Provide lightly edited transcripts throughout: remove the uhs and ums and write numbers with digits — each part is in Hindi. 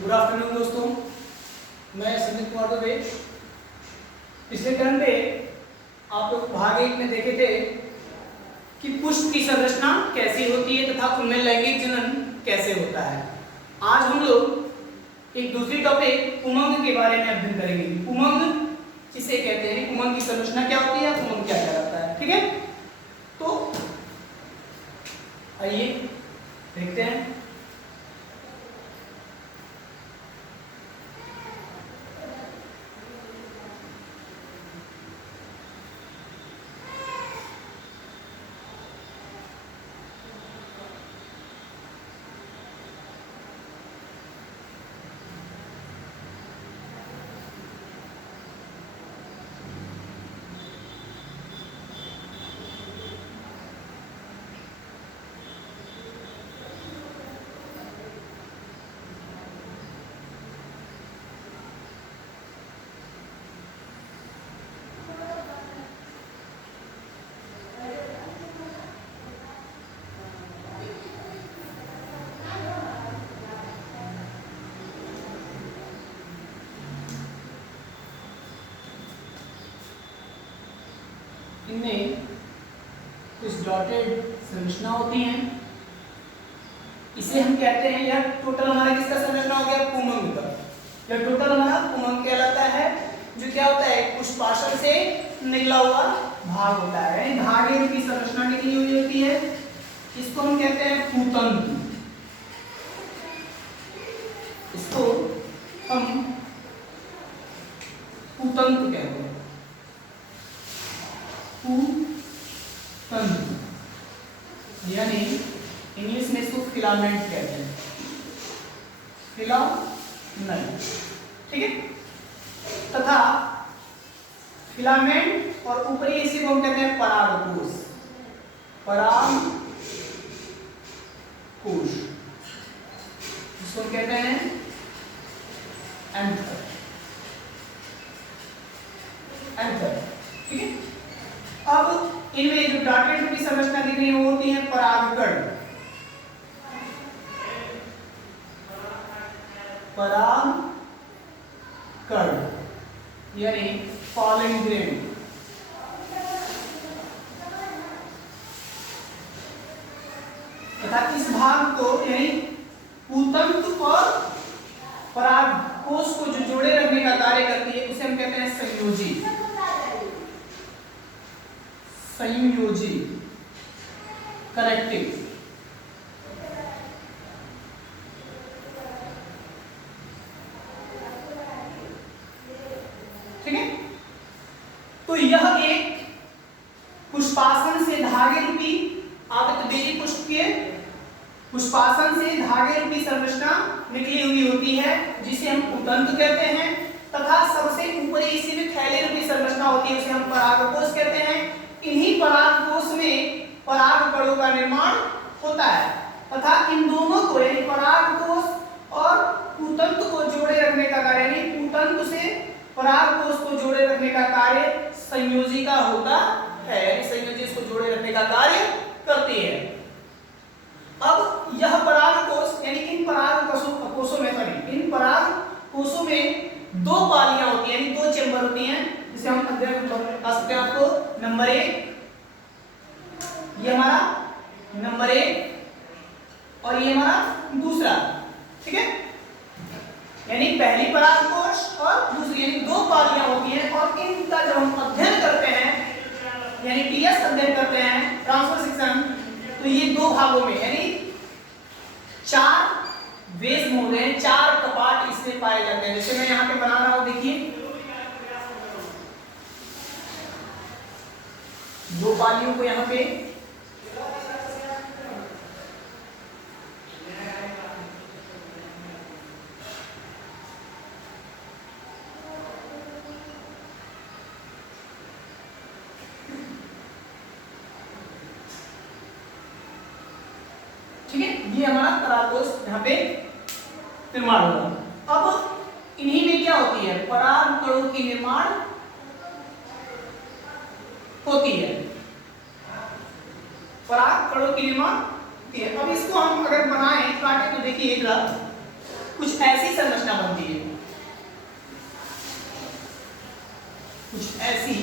गुड आफ्टरनून दोस्तों, मैं संदीप कुमार दुबे। पिछले टर्म पे आप लोग भाग 1 में देखे थे कि पुष्प की संरचना कैसी होती है तथा उनमें लैंगिक जनन कैसे होता है। आज हम लोग एक दूसरी टॉपिक उमंग के बारे में अध्ययन करेंगे। उमंग जिसे कहते हैं, उमंग की संरचना क्या होती है, उमंग क्या कहलाता है। ठीक है, तो आइए देखते हैं। इनमें कुछ डॉटेड संरचना होती हैं। इसे हम कहते हैं, यह टोटल हमारा किसका संरचना हो गया, पुमंग का। यह टोटल हमारा पुमंग कहलाता है, जो क्या होता है, पुष्पाशय से निकला हुआ भाग होता है, यानी धागे की संरचना निकली हुई होती है। इसको हम कहते हैं पूतंतु। इसको हम पूतंतु कहते हैं। पूतंतु यानी इंग्लिश में इसको फिलामेंट कहते हैं, फिलामेंट। ठीक है, तथा फिलामेंट और ऊपरी इसी को हम कहते हैं परागकोश। परागकोश इसको हम कहते हैं एंथर। एंथर, ठीक है। अब इनमें जो डॉटेड की संरचना दिख रही है वो होती है परागकण। परागकण यानी पॉलन ग्रेन। तथा इस भाग को यानी पूतंतु और परागकोश को जो जोड़े रखने का कार्य करती है उसे हम कहते हैं संयोजी। संयोजी कनेक्टिव। ठीक है, तो यह एक पुष्पासन से धागे रूपी आवृतबीजी पुष्प के पुष्पासन से धागे रूपी संरचना निकली हुई होती है, जिसे हम पूतंतु कहते हैं। तथा सबसे ऊपरी इसी में थैले रूपी संरचना होती है, उसे हम परागकोश कहते हैं। इन्हीं परागकोश में परागकणों का निर्माण होता है तथा इन दोनों को यानी परागकोश और पूतंतु को जोड़े रखने का कार्य, यानी पूतंतु से परागकोश को जोड़े रखने का कार्य संयोजी का होता है, यानी संयोजी इसको जोड़े रखने का कार्य करती है। अब यह परागकोश यानी इन परागकोशों में इन परागकोशों में दो पालियां होती हैं, यानी दो चेंबर होती हैं, जिसे हम अध्ययन कर सकते हैं। आपको नंबर 1 ये हमारा नंबर 1 और ये हमारा दूसरा। ठीक है, यानी पहली परागकोश और दूसरी, यानी दो पालियां होती हैं। और इनका जब हम अध्ययन करते हैं यानी टीएस अध्ययन करते हैं, ट्रांसफर सेक्शन, तो ये दो भागों में यानी 4 वेस होते हैं, 4 कपाट इसमें पाए जाते हैं। जैसे मैं यहाँ पे बना रहा हूँ, देखिए दो पालियों को यहाँ पे ठीक है, ये हमारा परागकोश यहाँ पे निर्माण होगा। अब इन्हीं में क्या होती है, परागकणों की निर्माण होती है, परागकणों की निर्माण होती है। अब इसको हम अगर बनाएं, काटे तो देखिए कुछ ऐसी संरचना बनती है, कुछ ऐसी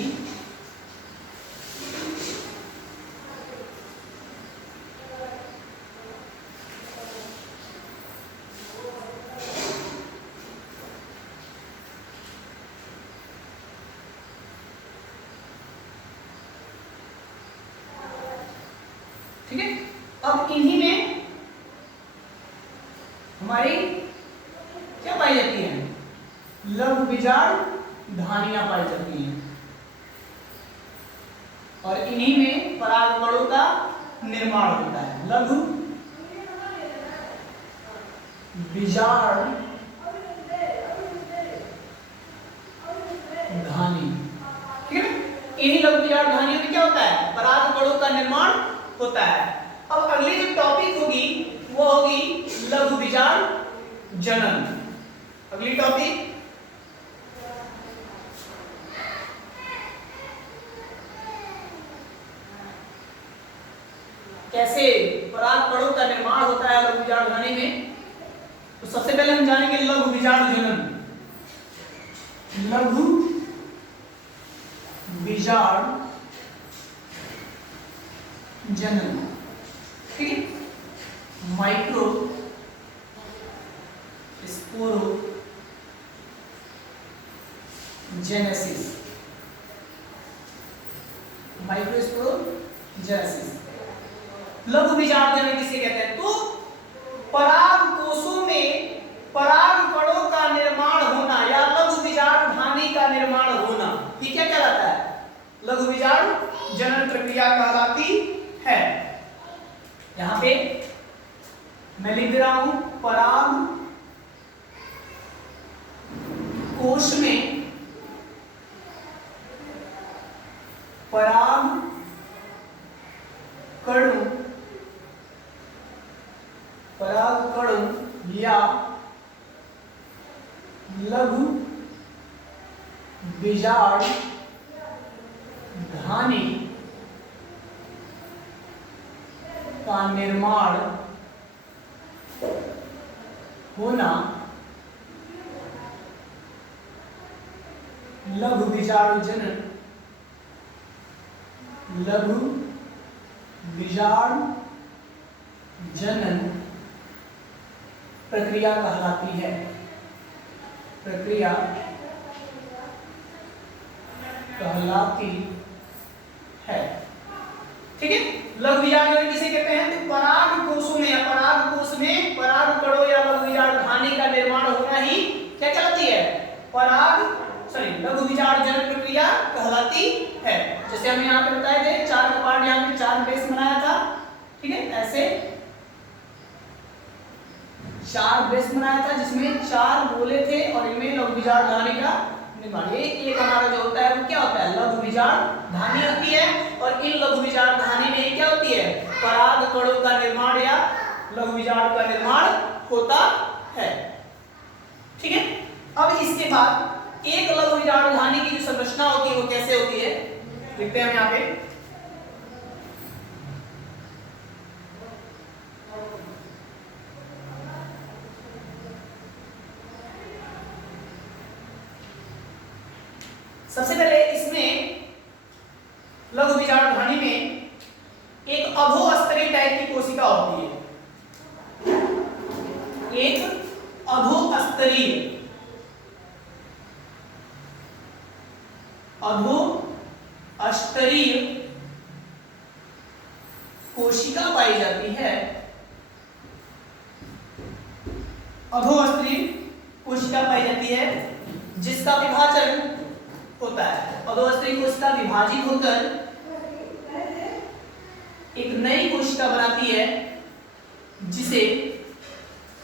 ठीक है। अब इन्हीं में हमारी क्या पाई जाती है, लघु बीजाणु धानियां पाई जाती हैं, और इन्हीं में परागकणों का निर्माण होता है। लघु बीजाणु धानी, ठीक है। इन्हीं लघु बीजाणु धानियों में क्या होता है, परागकणों का निर्माण होता है। अब अगली जो टॉपिक होगी वो होगी लघु बीजाणु जनन। अगली टॉपिक कैसे परागकणों का निर्माण होता है लघु बीजाणु धानी में। तो सबसे पहले हम जानेंगे लघु बीजाणु जनन। लघु बीजाणु जनन, ठीक है। Micro स्पोरो genesis, micro स्पोरो genesis. लघु बीजाणु जनन किसे कहते हैं, तो पराग कोशों में परागकणों का निर्माण होना या लघु बीजाणु धानी का निर्माण होना, ये क्या कहलाता है, लघु बीजाणु जनन प्रक्रिया कहलाती है। यहां पे मैं लिख दे रहा हूं, पराग कोश में पराग कणों या लघु बीजाणु धानी का निर्माण होना लघु बीजाणु जनन, लघु बीजाणु जनन प्रक्रिया कहलाती है, प्रक्रिया कहलाती है, ठीक है। लघु बीजाणु जनन किसे कहते हैं, तो पराग कोशों में या पराग कोश में परागकणों या लघु बीजाणु धानी का निर्माण होना ही क्या कहलाती है, लघु बीजाणु जनन प्रक्रिया कहलाती है। जैसे हमने यहाँ पे बताए थे, चार का पार्ट यहाँ पे चार बेस बनाया था, ठीक है। ऐसे चार बेस बनाया था जिसमें चार गोले थे और इनमें लघु बीजाणु धानी का निर्माण। एक हमारा जो होता है वो क्या होता है, लघु बीजाणु धानी होती है, और इन लघु बीजाणु धानी में क्या होती है, परागकणों का निर्माण या लघु बीजाणु का निर्माण होता है, ठीक है। अब इसके बाद एक लघु बीजाणु धानी की जो संरचना होती है वो कैसे होती है, लिखते हैं हम यहाँ पे। सबसे पहले इसमें लघु बीजाणु धानी में एक अधोस्तरीय टाइप की कोशिका होती है, एक अधोस्तरीय कोशिका पाई जाती है। अधोस्तरीय कोशिका पाई जाती है जिसका विभाजन होता है। अधोस्तरीय कोशिका विभाजित होकर एक नई कोशिका बनाती है जिसे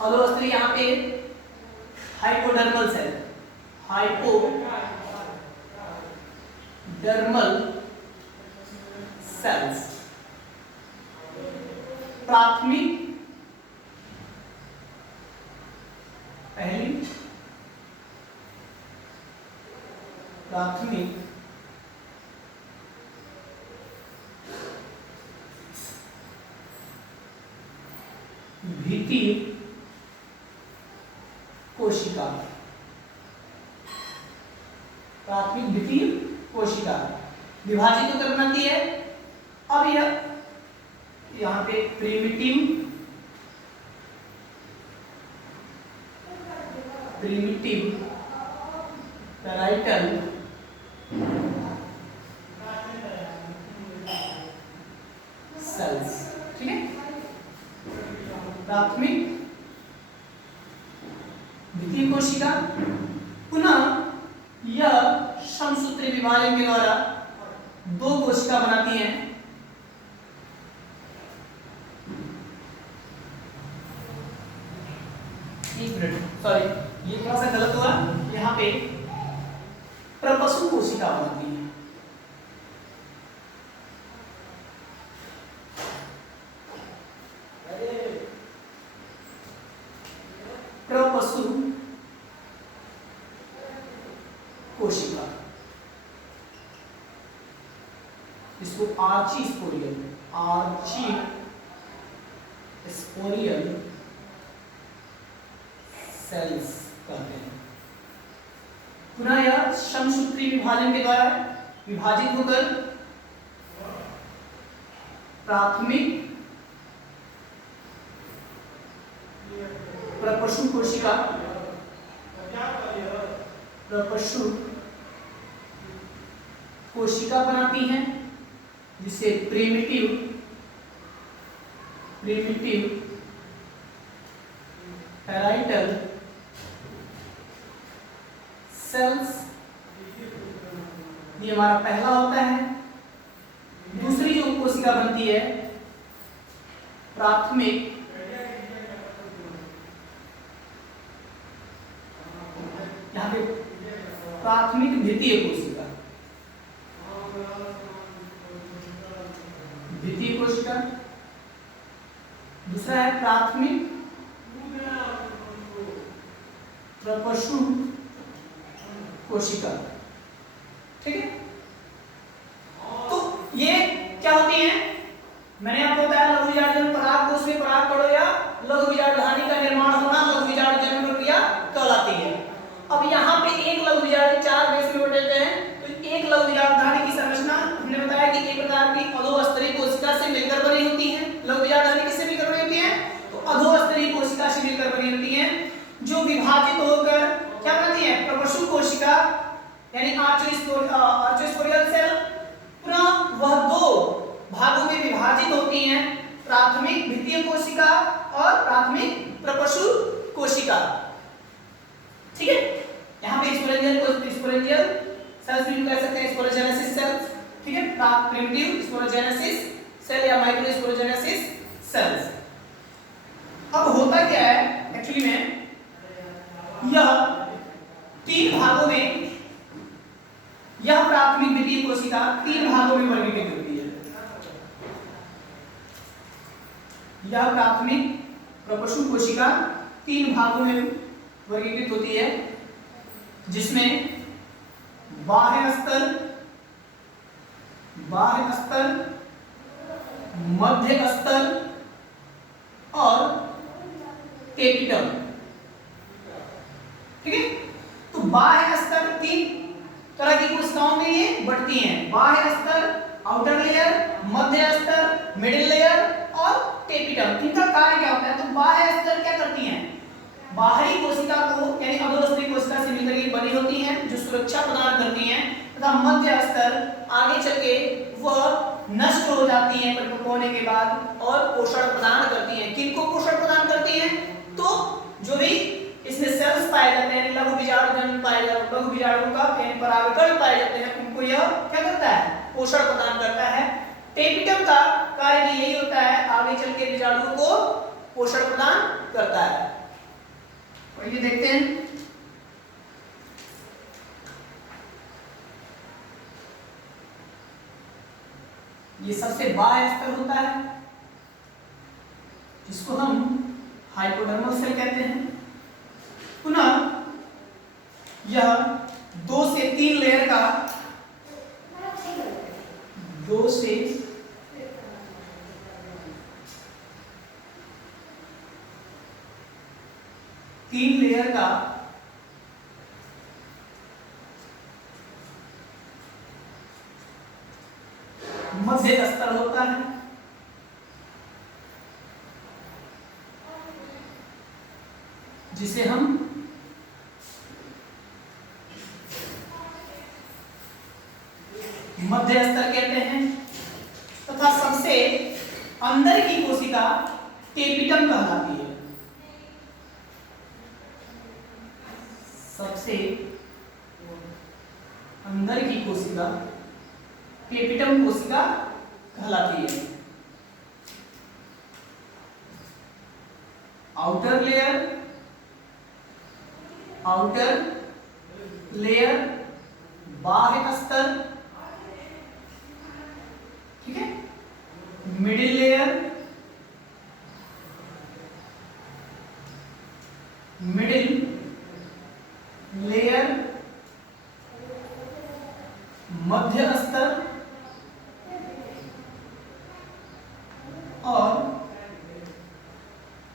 अधोस्तरीय यहाँ पे हाइपोडर्मल सेल, हाइपोडर्मल सेल्स, प्राथमिक पहली प्राथमिक भित्ति कोशिका, प्राथमिक द्वितीय कोशिका विभाजित होकर बनाती है। अब यह यहाँ पे प्रिमिटिव पैराइटल सेल्स, ठीक है, प्राथमिक द्वितीय कोशिका। पुनः यह समसूत्री विभाजन के द्वारा दो कोशिका बनाती हैं। सॉरी, ये थोड़ा सा गलत हुआ, यहाँ पे प्रपशु कोशिका बनती है। प्रपशु कोशिका, इसको आर्ची स्पोरियल सेल्स कहते हैं। पुनः यह समसूत्री विभाजन के द्वारा विभाजित होकर प्राथमिक प्रपशु कोशिका, प्रपशु कोशिका बनाती हैं, जिसे प्रिमिटिव पैराइटल सेल्स, ये हमारा पहला होता है। दूसरी जो कोशिका बनती है प्राथमिक यहाँ पे प्राथमिक द्वितीय कोशिका, द्वितीय कोशिका। दूसरा है प्राथमिक प्रपशु कोशिका, ठीक है। तो ये क्या होती है, मैंने आपको बताया लघु बीजाणु पराग कोश में पराग कणों या लघु बीजाणुधानी का निर्माण होना लघु बीजाणु जन्म प्रक्रिया कहलाती है। अब यहाँ पे एक लघु बीजाणु चार बेस में बटे हैं, तो एक लघु बीजाणुधानी की संरचना हमने बताया कि एक प्रकार की अधोस्तरीय कोशिका से मिलकर बनी होती है। लघु बीजाणुधानी किससे मिलकर बनी होती है, तो अधोस्तरीय कोशिका से मिलकर बनी होती है, जो विभाजित होकर क्या बनती है, प्रपशु कोशिका यानी आर्चोस्पोरियल सेल। पुनः वह दो भागों में विभाजित होती हैं, प्राथमिक द्वितीय कोशिका और प्राथमिक प्रपशु कोशिका, ठीक है। यहाँ पे स्पोरेंजियल सेल्स भी कह सकते हैं, स्पोरोजेनेसिस सेल्स, ठीक है, प्रिमिटिव स्पोरोजेनेसिस सेल या माइक्रो स्पोरोजेनेसिस सेल्स। अब होता क्या है एक्चुअली में, यह तीन भागों में, यह प्राथमिक द्वितीय कोशिका तीन भागों में वर्गीकृत होती है। यह प्राथमिक प्रपशु कोशिका तीन भागों में वर्गीकृत होती है, जिसमें बाह्य स्तर, मध्य स्तर और टेपिटम, ठीक है। तो बाह्य स्तर तीन तरह की कोशिकाओं में ये बढ़ती हैं, बाह्य स्तर, आउटर लेयर, मध्य स्तर, मिडिल लेयर और टेपिटम। इनका कार्य क्या होता है, तो बाह्य स्तर क्या करती हैं, बाहरी कोशिका को यानी अधोस्तरीय कोशिका से मिलकर ये बनी होती हैं, जो सुरक्षा प्रदान करती हैं, तथा मध्य स्तर आगे चल के वह नष्ट हो जाती हैं परिपक्व होने के बाद और पोषण प्रदान करती हैं। किनको पोषण प्रदान करती हैं, तो जो भी इसमें सेल्स पाए जाते हैं, लघु बीजाणु पाए जाते हैं, लघु बीजाणु का परागकण पाए जाते हैं, उनको यह क्या करता है, पोषण प्रदान करता है। टेपिटम का कार्य भी यही होता है, आगे चल के बीजाणुओं को पोषण प्रदान करता है। और ये देखते हैं, ये सबसे बाह्य स्तर होता है, जिसको हम हाइपोडर्मल सेल कहते हैं। पुनः यह 2 से 3 लेयर का 2 से 3 लेयर का मध्य स्तर होता है, जिसे हम मध्य स्तर कहते हैं, तथा सबसे अंदर की कोशिका टेपिटम कहलाती है। सबसे अंदर की कोशिका टेपिटम कोशिका कहलाती है। आउटर लेयर बाह्य स्तर, ठीक है, मिडिल लेयर मध्य स्तर और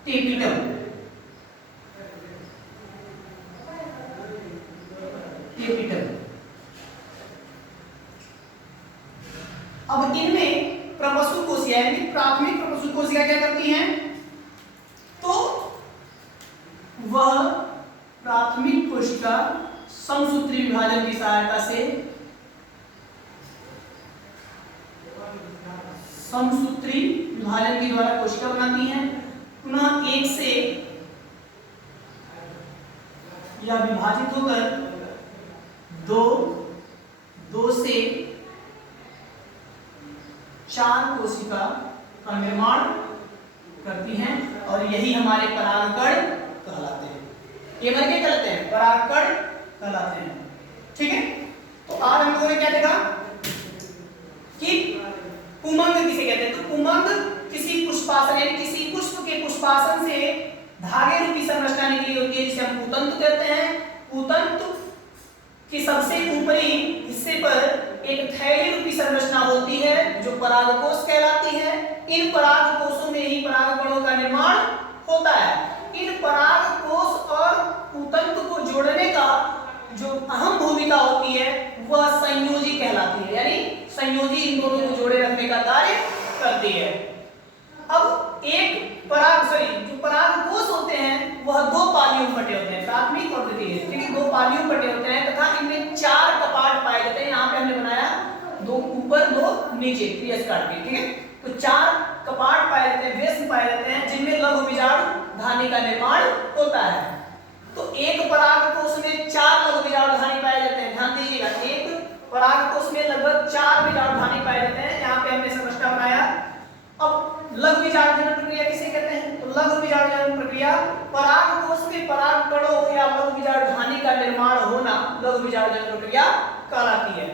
टेपिटम। अब इनमें प्रपशु कोशिका यानी प्राथमिक प्रपशु कोशिका क्या करती हैं, तो वह प्राथमिक कोशिका समसूत्री विभाजन की सहायता से समसूत्री विभाजन के द्वारा कोशिका बनाती हैं। पुनः एक से या विभाजित होकर दो से 4 कोशिका का निर्माण करती हैं और यही हमारे परागकण कहलाते हैं। ये क्या कहलाते हैं? परागकण कहलाते हैं। ठीक है, तो आज हम लोगों ने क्या देखा कि पुमंग किसे कहते हैं। तो पुमंग किसी पुष्पासन यानी किसी पुष्प के पुष्पासन से धागे रूपी संरचना निकली होती है जिसे हम पूतंतु कहते हैं। पूतंतु की सबसे ऊपरी हिस्से पर एक थैली रूपी संरचना होती है जो परागकोश कहलाती है। इन परागकोशों में ही परागकणों का निर्माण होता है। इन परागकोश और पूतंतु को जोड़ने का जो अहम भूमिका होती है वह संयोजी कहलाती है, यानी संयोजी इन दोनों को जोड़े रखने का कार्य करती है। अब एक जो परागकोश होते हैं वह 2 पालियों में बटे होते हैं, प्राथमिक और द्वितीय। ठीक है, 2 पालियों में बटे होते हैं तथा इनमें 4 कपाट पाए जाते हैं। यहाँ पे हमने बनाया 2 ऊपर 2 नीचे त्रियस्क काट के। ठीक है, तो 4 कपाट पाए जाते हैं, वेश्म पाए जाते हैं जिनमें लघु बीजाणु धानी का निर्माण होता है। तो एक परागकोश में 4 लघु बीजाणु धानी पाए जाते हैं। ध्यान दीजिएगा, एक परागकोश में लगभग 4 बीजाणु धानी पाए जाते हैं। यहाँ पे हमने समस्या बनाया। अब लघु बीजाणु जनन प्रक्रिया किसे कहते हैं? तो लघु बीजाणु जनन प्रक्रिया परागकोश में परागकणों या लघु बीजाणु धानी का निर्माण होना लघु बीजाणु जनन प्रक्रिया कहलाती है।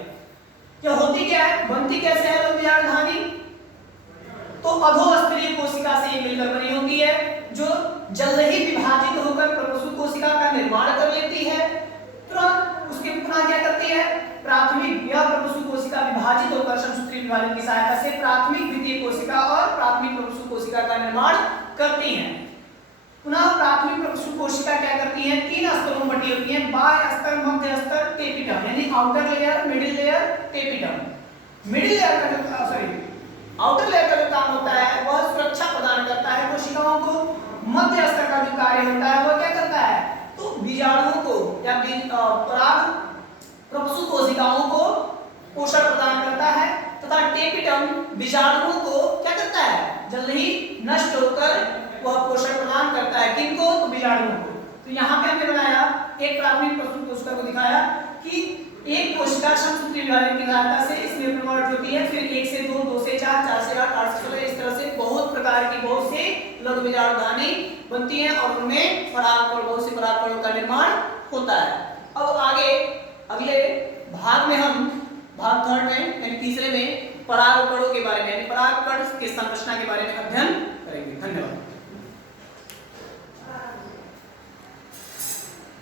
यह होती क्या है, बनती कैसे है लघु बीजाणु धानी? तो अधोस्तरीय कोशिका से मिलकर बनी होती है जो जल्द ही विभाजित होकर प्रपशु कोशिका का निर्माण कर लेती है। तुरंत उसके पुनः क्या करती है, प्राथमिक या प्रपशु कोशिका विभाजित होकर समसूत्री विभाजन की सहायता से प्राथमिक द्वितीय कोशिका और प्राथमिक प्रपशु कोशिका का निर्माण करती हैं। पुनः प्राथमिक प्रपशु कोशिका क्या करती है, 3 स्तरों में बटी होती है, बाह्य स्तर, मध्य स्तर, टेपिटम, यानी outer layer, middle layer, tapetum. Middle layer का आउटर लेयर का जो काम होता है वह सुरक्षा प्रदान करता है कोशिकाओं को। मध्य स्तर का जो कार्य होता है वह क्या करता है, तो बीजाणुओं को या पराग प्रपशु कोशिकाओं को पोषण प्रदान करता है तथा टेपिटम बीजाणुओं को क्या करता है, जल्द ही नष्ट होकर वह पोषण प्रदान करता है। किनको? तो बीजाणुओं को। तो यहाँ पे हमने बनाया एक प्राथमिक प्रपशु कोशिका को दिखाया कि एक कोशिका समसूत्री विभाजन की सहायता से इसमें प्रवर्त होती है, फिर 1 से 2, 2 से 4, 4 से 8, 8 से 16, इस तरह से बहुत प्रकार की बहुत से लघु बीजाणु धानी बनती हैं और उनमें परागकण, बहुत से परागकणों का निर्माण होता है। अब आगे अगले भाग में हम भाग 3 में यानी तीसरे में परागकणों के बारे में यानी परागकण की संरचना के बारे में अध्ययन करेंगे। धन्यवाद।